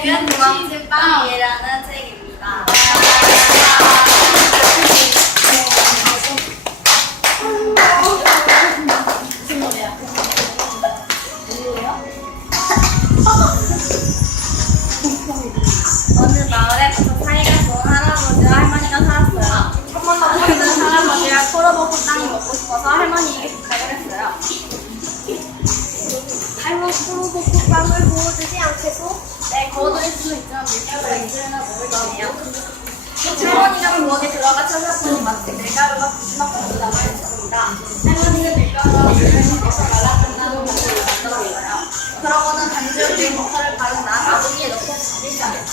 책은 도망치빵이라는 책입니다. 무슨 노래야? 어느 마을에 사이가 좋은 할아버지와 할머니가 살았어요. 한번 넘어지는 할아버지가 코로보고 땅이 먹고 싶어서 할머니에게 부탁을 했어요. 할머니 코로보고 빵을 구워주지 않겠소? 네, 구워드릴 수는 있지만 밀가루가 있을지는 모르겠네요. 할머니가 부엌에 들어가 찾아보니 마치 밀가루가 부스럭거리고 남아 있었습니다. 할머니는 밀가루와 말아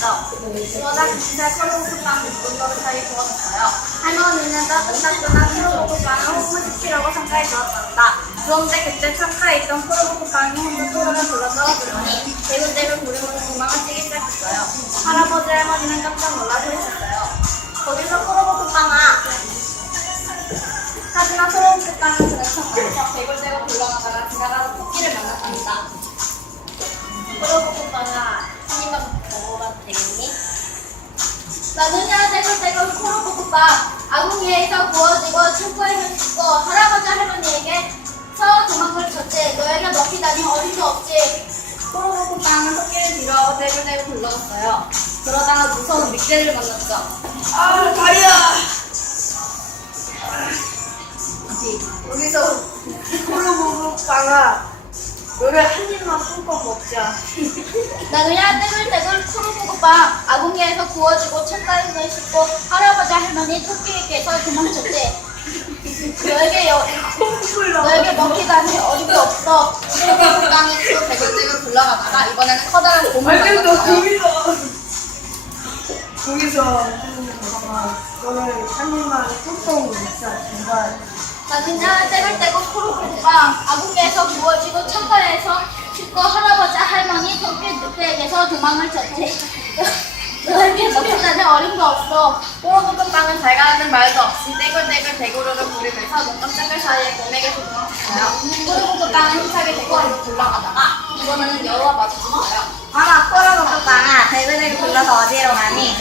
시작했죠. 그러다 김치살 코로보크빵 6분도를 사이 구워졌어요. 할머니는 따끈따끈한 코로보크빵을 호프시키려고 창가에 넣었답니다. 그런데 그때 창가에 있던 코로보크빵이 혼자 소름을 불러 떨어지더니 대굴대굴 구르면서 도망을 치기 시작했어요. 할아버지 할머니는 깜짝 놀라 소리쳤어요. 거기서 코로보크빵아 하지만 코로보크빵은 그는 척하면서 대굴대굴 나는야 대굴대굴 코로보크빵 아궁이에서 구워지고 창고에서 씻고 할아버지 할머니에게 서 도망을 쳤지 너에게 먹히다니 어림도 없지. 코로보크빵은 토끼를 뒤로 대굴대굴 굴러갔어요. 그러다가 무서운 늑대를 만났죠. 아 다리야! 여기서 콜로보고 빵아 너를 한 입만 뿜뻑 먹자 나누야 떼굴떼굴 코로보고빵 아궁이에서 구워지고 창가에서 씻고 할아버지 할머니 토끼에게서 도망쳤지 너에게 여, 너에게 먹히다니 어림도 없어 코로보고빵이 또 대굴대굴 굴러가다가 이번에는 커다란 곰을 알겠어 만났어요 거기서 거기서 아, 너를 한 입만 뿜뻑 먹자 제발 나누야 떼굴떼굴 코로보고빵 아궁이에서 구워지고 창가에서 씻고 할아버지 할머니 토끼 늑대에게서 도망을 쳤지. 너에게 먹히다니 어림도 없어. 코로보고빵은 잘 가는 말도 없이 떼굴떼굴 대구르를 부리면서 눈깜짝을 사이에 곰에게서 도망쳤어요. 코로보고빵은 힘차게 대구르를 굴러가다가 이번에는 여우와 마주쳤어요. 어머 코로보크빵아 대구대구 불러서 어디로 가니?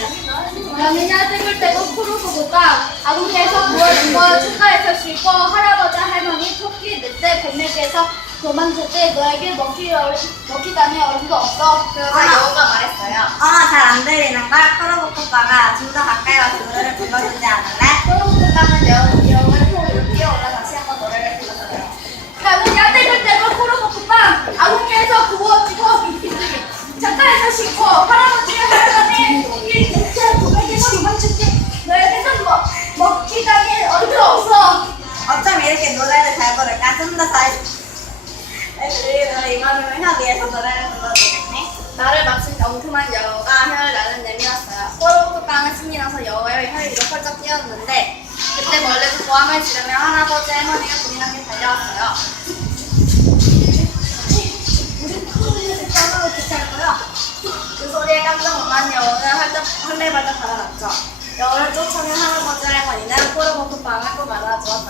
연이냐 떼굴떼굴 코로보고빵 아궁이에서 구워지고 창가에서 씻고 할아버지 할머니 토끼 곰에게서 도망쳤지 너에게 먹히, 먹히다니 어림도 없어 그러자 어머. 여우가 말했어요 어머 잘안 들리는걸? 코로보크빵아 좀더 가까이 와서 노래를 불러주지 않을래? 코로보고빵은 여우, 여우의 코 위로 뛰어올라 다시 한번 노래를 불렀어요 나는 야떼굴떼굴 코로보고빵 아궁이에서 구워지고 창가에서 씻고 할아버지 할머니 토끼 늑대 곰에게서 도망쳤지 너에게서 뭐, 먹히다니 어림도 없어 어쩜 이렇게 노래를 잘 부를까? 좀 더 혀 위에서 노래를 불러주겠니? 나를 마친 엉큼한 여우가 혀를 나는 내밀었어요. 꼬르륵빵은 신이 나서 여우의 혀 위로 펄쩍 뛰었는데 그때 멀리서 고함을 지르며 할아버지 할머니가 나게 달려왔어요. 우리 할 거야? 그 소리에 깜짝 놀란 여우는 헐레벌떡 달아났죠. 여우를 쫓아낸 할아버지 할머니는 꼬르륵빵을 꼭 안아주어